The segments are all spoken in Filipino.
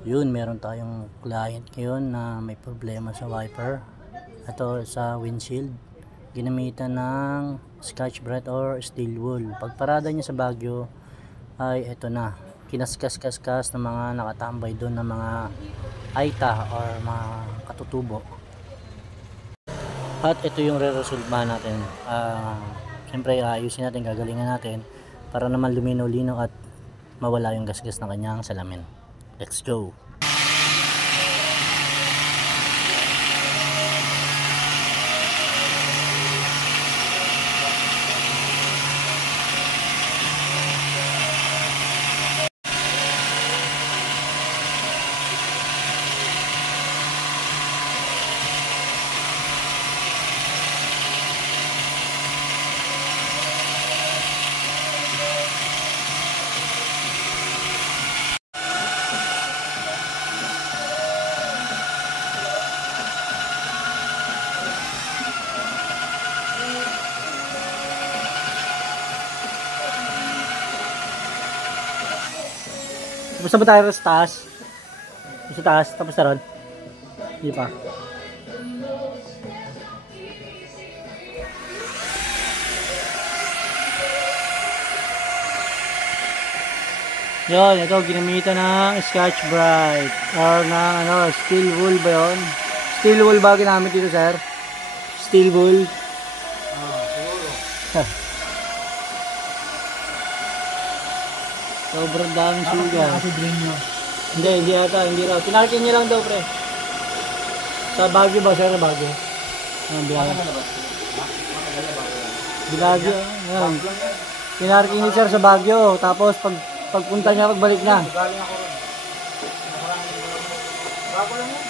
Yun, meron tayong client ngayon na may problema sa wiper. Ito sa windshield. Ginamitan ng Scotch-Brite or steel wool. Pagparada niya sa Baguio ay ito na. Kinaskas-kaskas ng mga nakatambay doon ng mga aita or mga katutubo. At ito yung re-resolve natin. Siyempre ayusin natin, gagalingan natin para naman lumino-lino at mawala yung gasgas ng kanyang salamin. Let's go! Tapos na ba tayo sa taas? Sa taas, tapos na ron? Hindi pa. Yun, ito ginamitan ng Scotch-Brite or ng steel wool ba yun? Steel wool ba ginamit dito, sir? Steel wool? Siguro. Sobrang daming suga. Kasi drain nyo. Hindi ata, hindi raw. Tinarkin niya lang daw, pre. Sa Baguio ba, sir? Baguio. Bilagyo. Bilagyo. Tinarkin niya, sir, sa Baguio. Tapos, pagpunta niya, pagbalik na. Galing ako rin. Bago lang yan.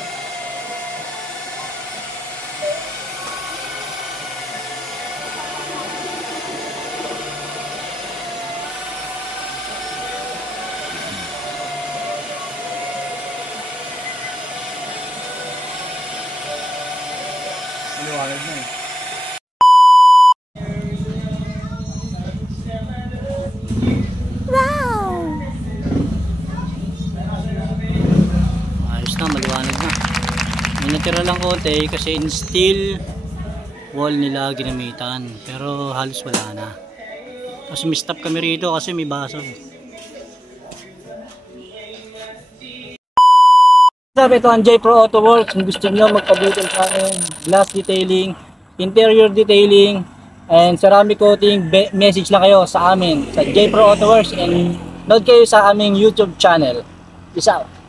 Maliwanag na eh. Wow! Ayos na, maliwanag na. May natira lang konti kasi in steel wall nila ginamitan. Pero halos wala na. Tapos may stop kami rito kasi may basag. Ito ang J Pro Auto Works. Kung gusto nyo magpabutil sa amin, glass detailing, interior detailing, and ceramic coating, message lang kayo sa amin sa J Pro Auto Works and note kayo sa aming YouTube channel. Peace out!